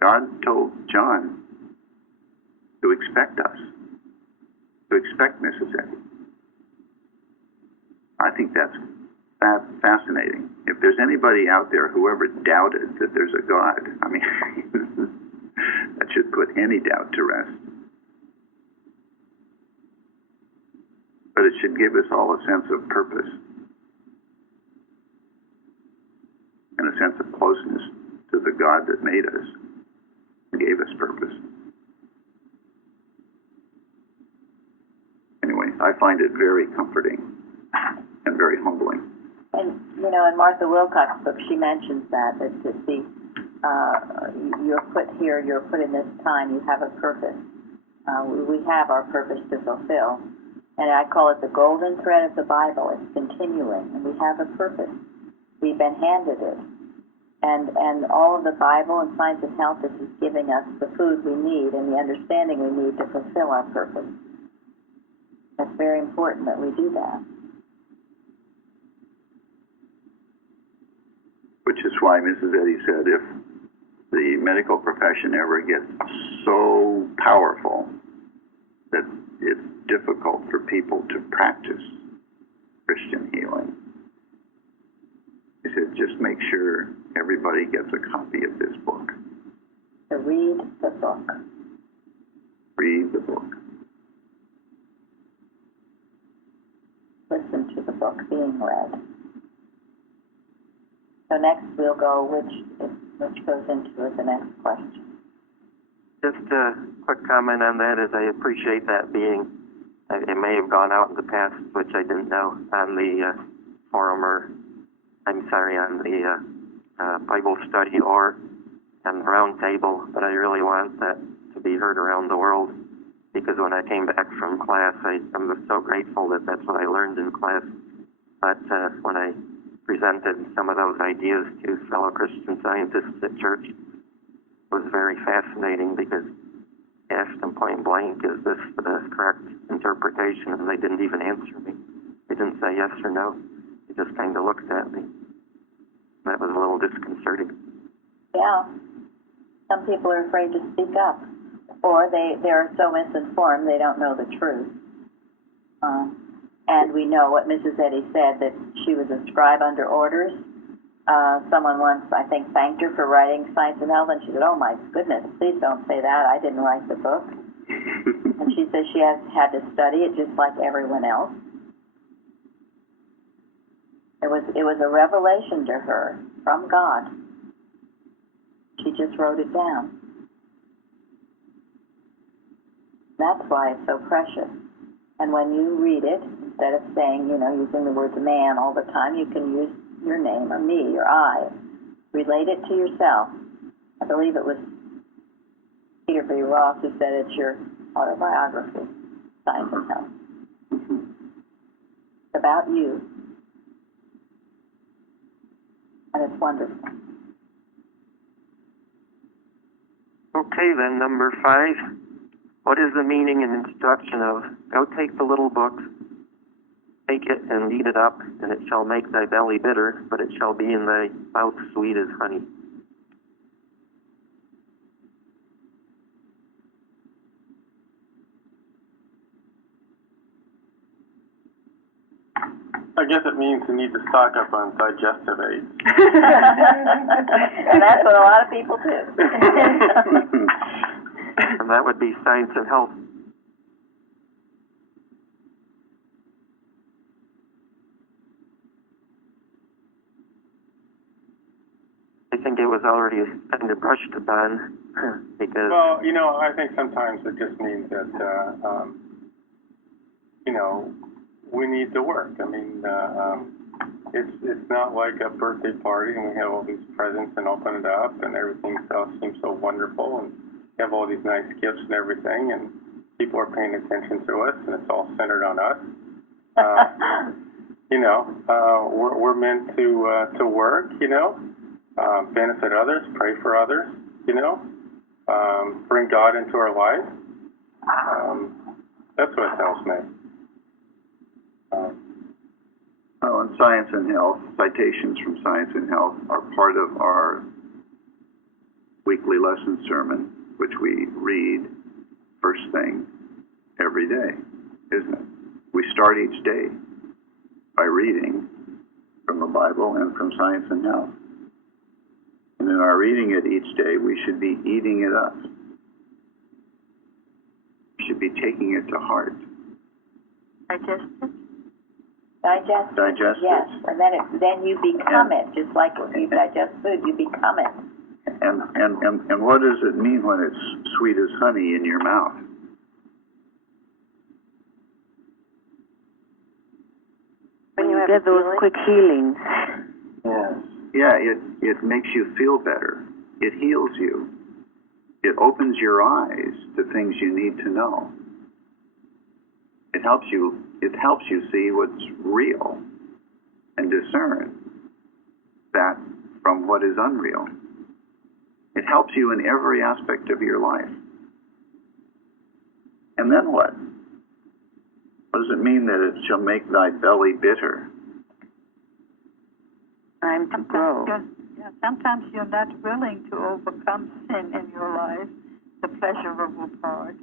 God told John to expect us, to expect Mrs. Eddy. I think that's fascinating. If there's anybody out there who ever doubted that there's a God, I mean, that should put any doubt to rest. But it should give us all a sense of purpose and a sense of closeness to the God that made us and gave us purpose. Anyway, I find it very comforting and very humbling. And, in Martha Wilcox's book, she mentions that to see, you're put here, you're put in this time, you have a purpose. We have our purpose to fulfill. And I call it the golden thread of the Bible. It's continuing, and we have a purpose. We've been handed it. And all of the Bible and Science and Health is giving us the food we need and the understanding we need to fulfill our purpose. It's very important that we do that. Which is why Mrs. Eddy said if the medical profession ever gets so powerful that it's difficult for people to practice Christian healing, she said, just make sure everybody gets a copy of this book. To read the book. Read the book. Listen to the book being read. So next we'll go, which goes into the next question. Just a quick comment on that is I appreciate that being, it may have gone out in the past, which I didn't know, on the forum on the Bible study or on the round table, but I really want that to be heard around the world because when I came back from class, I was so grateful that that's what I learned in class. But when I presented some of those ideas to fellow Christian scientists at church, it was very fascinating because I asked them point blank, is this the correct interpretation? And they didn't even answer me. They didn't say yes or no. They just kind of looked at me. That was a little disconcerting. Yeah. Some people are afraid to speak up, or they're so misinformed they don't know the truth. And we know what Mrs. Eddy said, that she was a scribe under orders. Someone once, I think, thanked her for writing Science and Health, and she said, "Oh my goodness, please don't say that. I didn't write the book." And she says she has had to study it just like everyone else. It was a revelation to her from God. She just wrote it down. That's why it's so precious. And when you read it, instead of saying, using the words man all the time, you can use your name or me or I. Relate it to yourself. I believe it was Peter B. Ross who said it's your autobiography, Science and Health. It's about you. And it's wonderful. Okay, then, number 5. What is the meaning and instruction of, go take the little book, take it and eat it up, and it shall make thy belly bitter, but it shall be in thy mouth sweet as honey? I guess it means you need to stock up on digestive aids. And that's what a lot of people do. And that would be Science and Health. I think it was already kind of brushed upon because... Well, I think sometimes it just means that, we need to work. I mean, it's not like a birthday party and we have all these presents and open it up and everything seems so wonderful and we have all these nice gifts and everything and people are paying attention to us and it's all centered on us. We're meant to work, benefit others, pray for others, bring God into our life. That's what it tells me. In Science and Health, citations from Science and Health are part of our weekly lesson sermon, which we read first thing every day, isn't it? We start each day by reading from the Bible and from Science and Health. And in our reading it each day, we should be eating it up. We should be taking it to heart. Digest yes. it. And then you become it, just like when you digest food, you become it. And what does it mean when it's sweet as honey in your mouth? When you get those quick healings. Yes. Yeah, it makes you feel better. It heals you. It opens your eyes to things you need to know. It helps you see what's real and discern that from what is unreal. It helps you in every aspect of your life. And then what? What does it mean that it shall make thy belly bitter? Time to grow. Sometimes you're not willing to overcome sin in your life, the pleasurable part,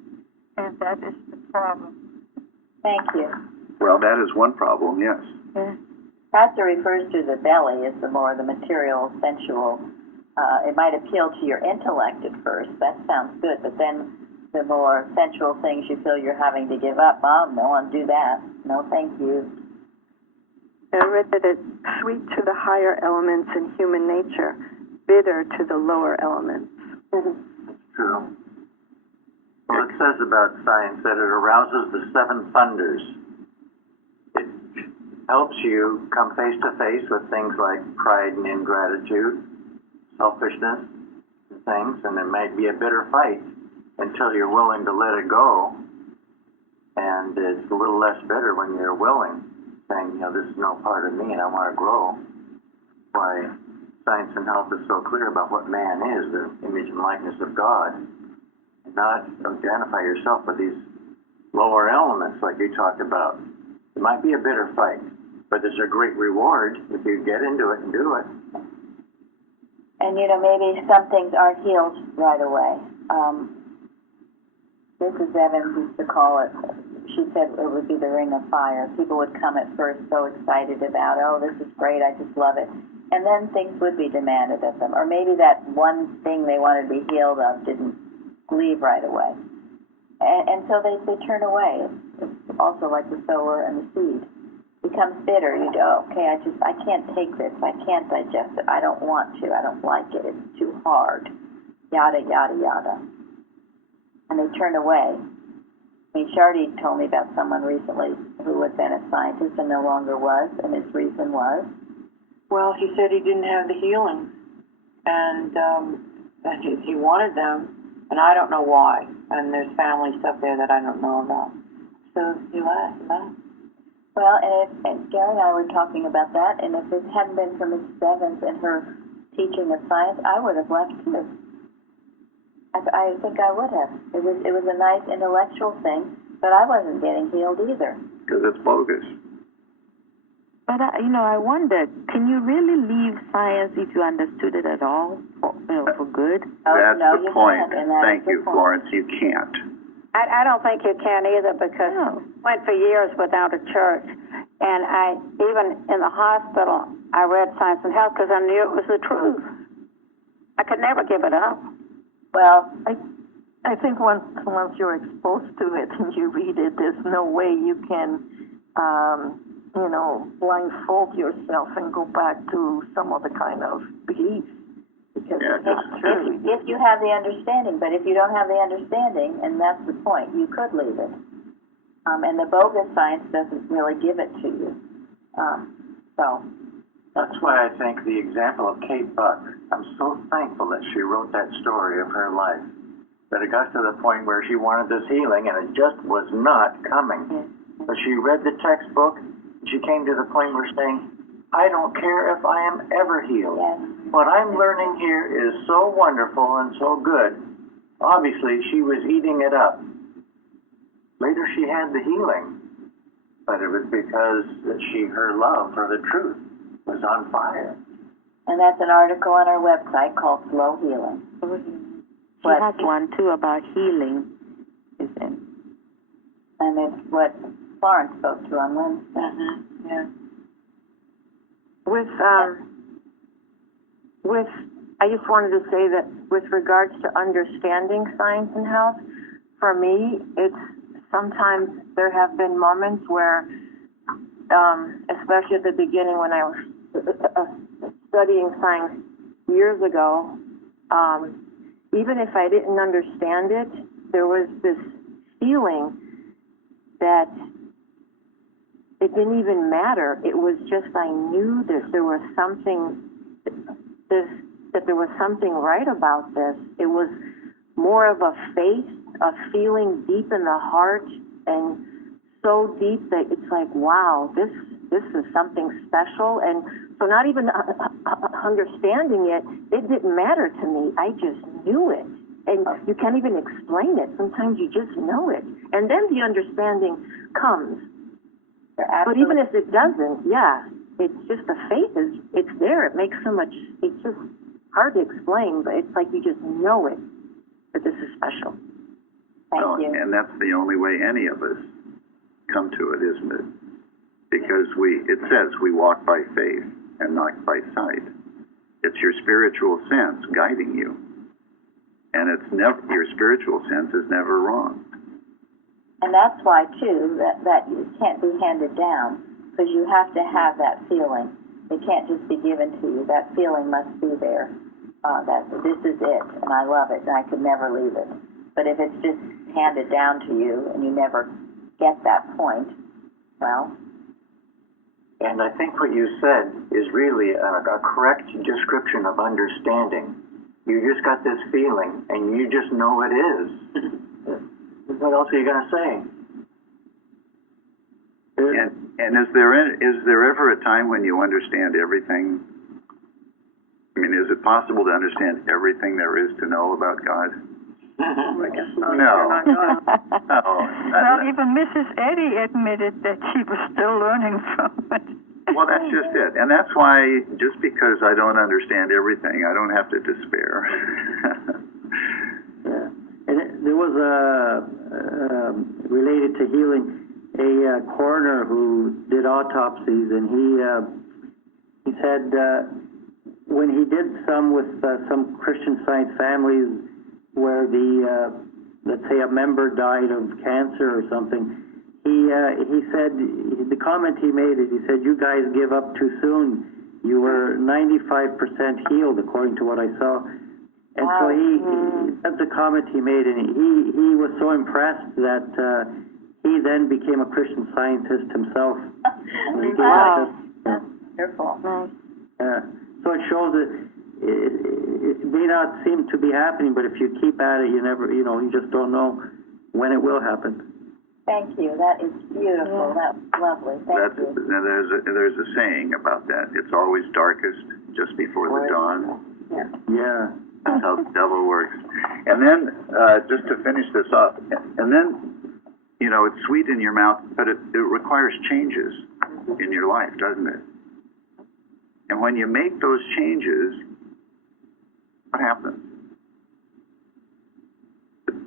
and that is the problem. Thank you. Well, that is one problem, yes. Pastor refers to the belly as the material, sensual. It might appeal to your intellect at first. That sounds good, but then the more sensual things you feel you're having to give up. Mom, no one do that. No, thank you. I read that it's sweet to the higher elements in human nature, bitter to the lower elements. That's true. Well, it says about science that it arouses the 7 thunders. It helps you come face to face with things like pride and ingratitude, selfishness, and things, and it might be a bitter fight until you're willing to let it go And it's a little less bitter when you're willing, saying, this is no part of me and I want to grow. Why Science and Health is so clear about what man is, the image and likeness of God, and not identify yourself with these lower elements like you talked about. It might be a bitter fight, but there's a great reward if you get into it and do it. And, maybe some things aren't healed right away. Mrs. Evans used to call it, she said it would be the ring of fire. People would come at first so excited about, oh, this is great, I just love it. And then things would be demanded of them. Or maybe that one thing they wanted to be healed of didn't leave right away. And so they turn away. It's also like the sower and the seed. Becomes bitter. You go, okay, I can't take this. I can't digest it. I don't want to. I don't like it. It's too hard. Yada, yada, yada. And they turn away. I mean, Shardy told me about someone recently who had been a scientist and no longer was, and his reason was? Well, he said he didn't have the healing, and he wanted them, and I don't know why. And there's family stuff there that I don't know about. So he left. Well, and Gary and I were talking about that, and if it hadn't been for Mrs. Evans and her teaching of science, I would have left too. I think I would have. It was a nice intellectual thing, but I wasn't getting healed either. Because it's bogus. But, I wonder, can you really leave science if you understood it at all, for good? That's no, the you point. can't, and that Thank is the you, point. Florence. You can't. I don't think you can either, because I went for years without a church. And even in the hospital, I read Science and Health because I knew it was the truth. I could never give it up. Well, I think once you're exposed to it and you read it, there's no way you can, blindfold yourself and go back to some other kind of belief. Because it's not true. If you have the understanding, but if you don't have the understanding, and that's the point, you could leave it. And the bogus science doesn't really give it to you. So. That's why I think the example of Kate Buck, I'm so thankful that she wrote that story of her life. That it got to the point where she wanted this healing and it just was not coming. Yeah. But she read the textbook, and she came to the point where saying, I don't care if I am ever healed. Yes. What I'm learning here is so wonderful and so good. Obviously, she was eating it up. Later, she had the healing, but it was because her love for the truth was on fire. And that's an article on our website called Slow Healing. She has one, too, about healing. And it's what Florence spoke to on Wednesday. Mm-hmm. Yeah. I just wanted to say that with regards to understanding science and health, for me, it's sometimes there have been moments where, especially at the beginning when I was studying science years ago, even if I didn't understand it, there was this feeling that it didn't even matter. It was just I knew there was something that there was something right about this. It was more of a faith, a feeling deep in the heart, and so deep that it's like, wow, this is something special. And so not even understanding it, it didn't matter to me. I just knew it. And you can't even explain it. Sometimes you just know it. And then the understanding comes. But even if it doesn't, it's just the faith it's there. It makes so much, it's just hard to explain, but it's like you just know it, that this is special. Thank you. And that's the only way any of us come to it, isn't it? Because it says we walk by faith and not by sight. It's your spiritual sense guiding you. And your spiritual sense is never wrong. And that's why, too, that it can't be handed down, because you have to have that feeling. It can't just be given to you. That feeling must be there, that this is it, and I love it, and I could never leave it. But if it's just handed down to you, and you never get that point, well. And I think what you said is really a correct description of understanding. You just got this feeling, and you just know it is. What else are you going to say? And is there ever a time when you understand everything? I mean, is it possible to understand everything there is to know about God? I guess not. No. No. Well, even Mrs. Eddy admitted that she was still learning from it. Well, that's just it. And that's why, just because I don't understand everything, I don't have to despair. Yeah. And there was related to healing, a coroner who did autopsies, and he said when he did some with some Christian Science families where let's say a member died of cancer or something, he said, the comment he made is, he said, "You guys give up too soon. You were 95% healed, according to what I saw." And so that's the comment he made, and he was so impressed that he then became a Christian Scientist himself. Wow. Wonderful. Yeah. So it shows that it may not seem to be happening, but if you keep at it, you just don't know when it will happen. Thank you. That is beautiful. That's lovely. Thank you. There's a saying about that. It's always darkest just before the dawn. Yeah. That's how the devil works. And then, just to finish this off, and then, it's sweet in your mouth, but it requires changes in your life, doesn't it? And when you make those changes, what happens?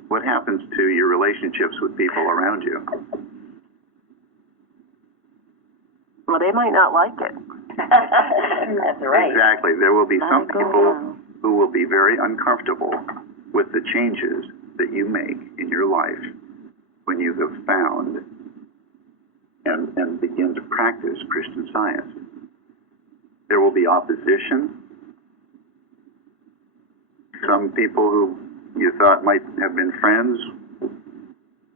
What happens to your relationships with people around you? Well, they might not like it. That's right. Exactly. There will be some people who will be very uncomfortable with the changes that you make in your life when you have found and begin to practice Christian Science. There will be opposition. Some people who you thought might have been friends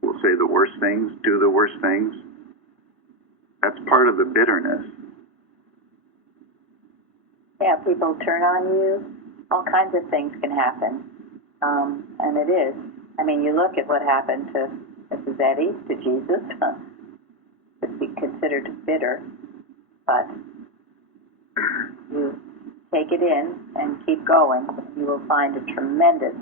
will say the worst things, do the worst things. That's part of the bitterness. Yeah, people turn on you. All kinds of things can happen. And it is. I mean, you look at what happened to Mrs. Eddy, to Jesus. Could be considered bitter. But you take it in and keep going. You will find a tremendous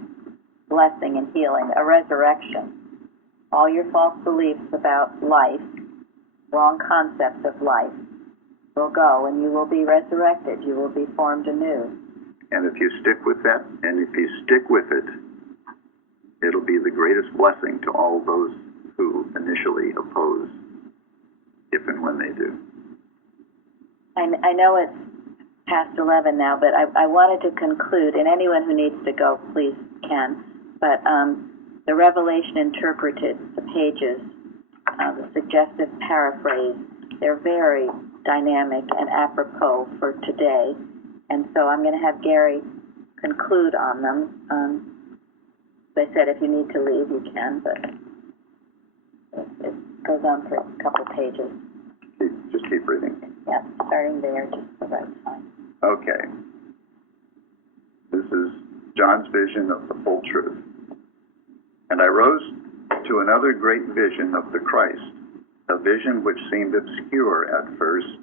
blessing and healing, a resurrection. All your false beliefs about life, wrong concepts of life, will go, and you will be resurrected. You will be formed anew. And if you stick with that, and if you stick with it, it'll be the greatest blessing to all those who initially oppose, if and when they do. I know it's past 11 now, but I wanted to conclude, and anyone who needs to go, please can. But the Revelation Interpreted, the pages, the suggestive paraphrase, they're very dynamic and apropos for today. And so I'm going to have Gary conclude on them. As I said, if you need to leave, you can, but it goes on for a couple pages. Just keep reading. Yeah, starting there, just the right time. Okay. This is John's vision of the full truth. And I rose to another great vision of the Christ, a vision which seemed obscure at first,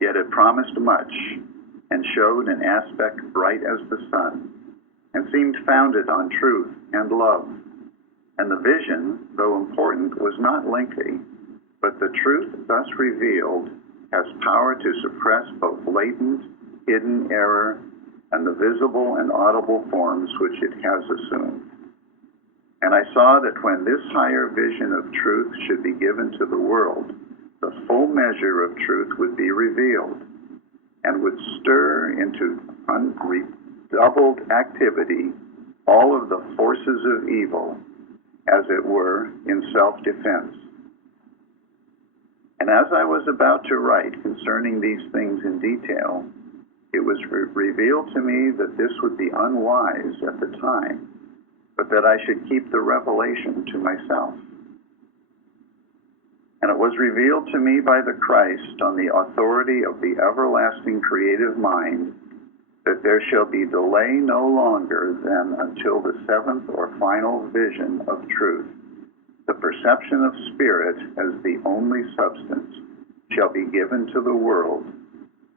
yet it promised much, and showed an aspect bright as the sun, and seemed founded on truth and love. And the vision, though important, was not lengthy, but the truth thus revealed has power to suppress both latent, hidden error, and the visible and audible forms which it has assumed. And I saw that when this higher vision of truth should be given to the world, the full measure of truth would be revealed, and would stir into redoubled activity all of the forces of evil, as it were, in self-defense. And as I was about to write concerning these things in detail, it was revealed to me that this would be unwise at the time, but that I should keep the revelation to myself. And it was revealed to me by the Christ on the authority of the everlasting creative mind that there shall be delay no longer than until the seventh or final vision of truth, the perception of spirit as the only substance shall be given to the world,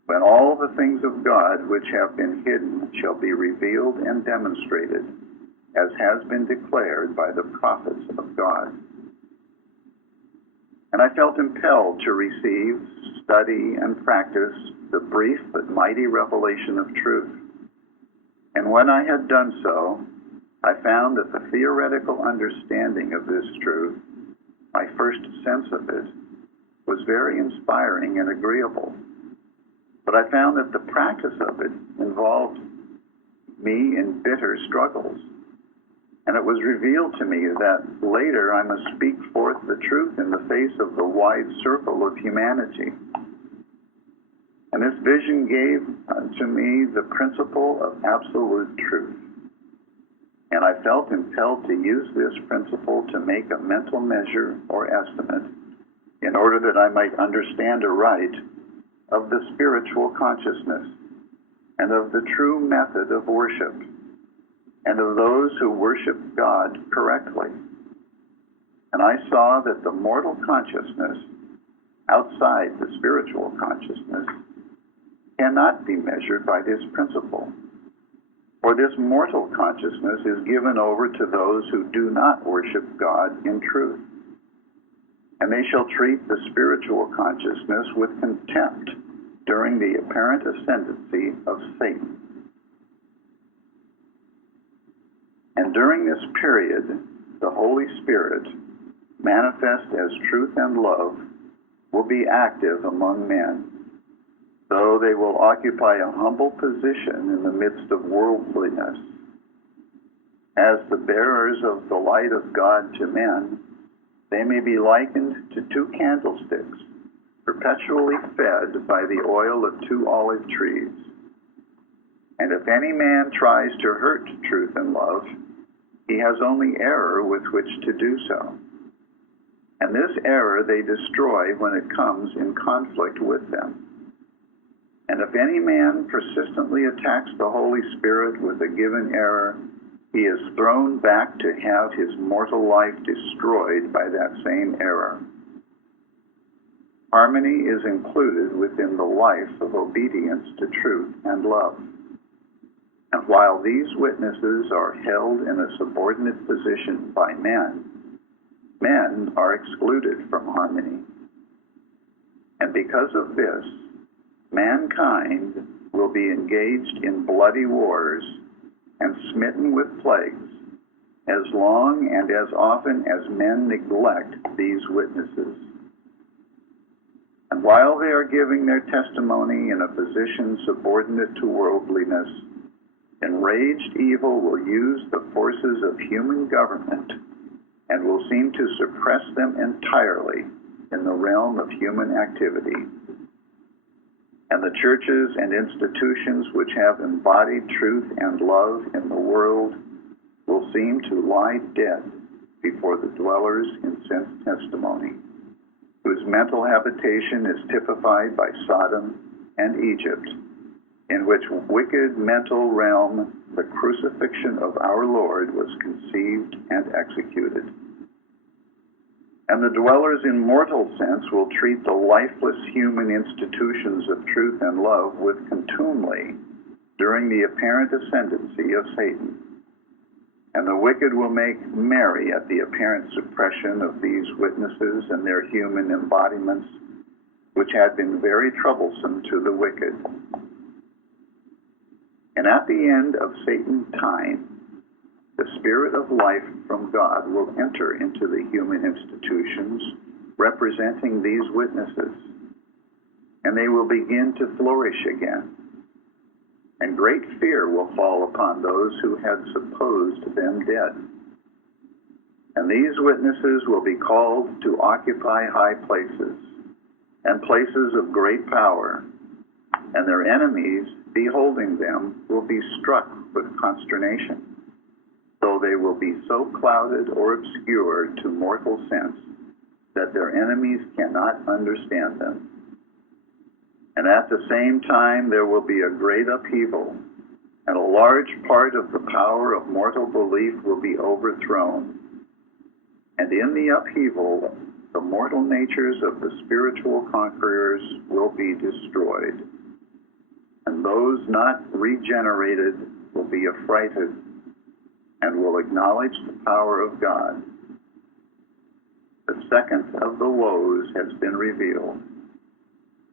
when all the things of God which have been hidden shall be revealed and demonstrated, as has been declared by the prophets of God. And I felt impelled to receive, study, and practice the brief but mighty revelation of truth. And when I had done so, I found that the theoretical understanding of this truth, my first sense of it, was very inspiring and agreeable. But I found that the practice of it involved me in bitter struggles. And it was revealed to me that later I must speak forth the truth in the face of the wide circle of humanity. And this vision gave unto me the principle of absolute truth. And I felt impelled to use this principle to make a mental measure or estimate in order that I might understand aright of the spiritual consciousness and of the true method of worship and of those who worship God correctly. And I saw that the mortal consciousness outside the spiritual consciousness cannot be measured by this principle. For this mortal consciousness is given over to those who do not worship God in truth. And they shall treat the spiritual consciousness with contempt during the apparent ascendancy of Satan. And during this period, the Holy Spirit, manifest as truth and love, will be active among men, though they will occupy a humble position in the midst of worldliness. As the bearers of the light of God to men, they may be likened to two candlesticks, perpetually fed by the oil of two olive trees. And if any man tries to hurt truth and love, he has only error with which to do so. And this error they destroy when it comes in conflict with them. And if any man persistently attacks the Holy Spirit with a given error, he is thrown back to have his mortal life destroyed by that same error. Harmony is included within the life of obedience to truth and love. And while these witnesses are held in a subordinate position by men, men are excluded from harmony. And because of this, mankind will be engaged in bloody wars and smitten with plagues as long and as often as men neglect these witnesses. And while they are giving their testimony in a position subordinate to worldliness, enraged evil will use the forces of human government and will seem to suppress them entirely in the realm of human activity. And the churches and institutions which have embodied truth and love in the world will seem to lie dead before the dwellers in sense testimony, whose mental habitation is typified by Sodom and Egypt, in which wicked mental realm the crucifixion of our Lord was conceived and executed. And the dwellers in mortal sense will treat the lifeless human institutions of truth and love with contumely during the apparent ascendancy of Satan. And the wicked will make merry at the apparent suppression of these witnesses and their human embodiments, which had been very troublesome to the wicked. And at the end of Satan's time, the Spirit of life from God will enter into the human institutions representing these witnesses, and they will begin to flourish again. And great fear will fall upon those who had supposed them dead. And these witnesses will be called to occupy high places and places of great power, and their enemies, beholding them, will be struck with consternation, though they will be so clouded or obscured to mortal sense that their enemies cannot understand them. And at the same time there will be a great upheaval, and a large part of the power of mortal belief will be overthrown. And in the upheaval, the mortal natures of the spiritual conquerors will be destroyed, and those not regenerated will be affrighted and will acknowledge the power of God. The second of the woes has been revealed,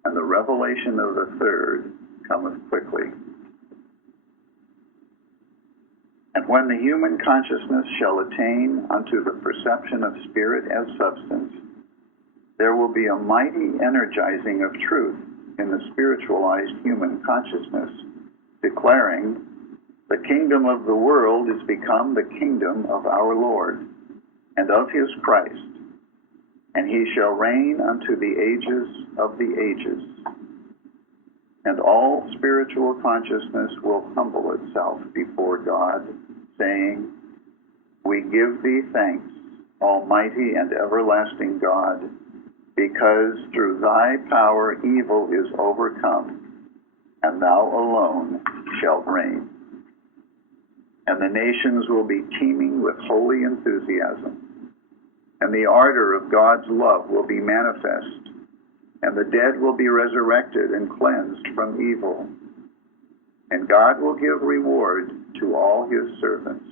and the revelation of the third cometh quickly. And when the human consciousness shall attain unto the perception of spirit as substance, there will be a mighty energizing of truth in the spiritualized human consciousness, declaring, the kingdom of the world is become the kingdom of our Lord and of his Christ, and he shall reign unto the ages of the ages. And all spiritual consciousness will humble itself before God, saying, we give thee thanks, Almighty and everlasting God, because through thy power evil is overcome, and thou alone shalt reign. And the nations will be teeming with holy enthusiasm, and the ardor of God's love will be manifest, and the dead will be resurrected and cleansed from evil. And God will give reward to all his servants,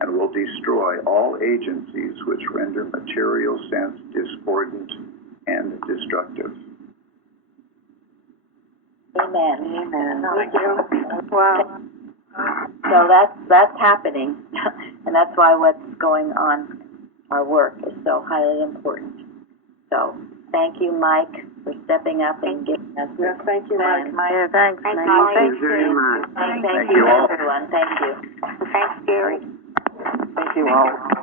and will destroy all agencies which render material sense discordant and destructive. Amen. Amen. Thank you. Wow. So that's happening, and that's why what's going on, our work, is so highly important. So thank you, Mike, for stepping up and giving us this. Thank you, Mike. Yeah, thanks, Thank Mike. you. Thank you very much. Thank Thank you, you all. everyone. Thank you. Thanks, Gary. Thank you all.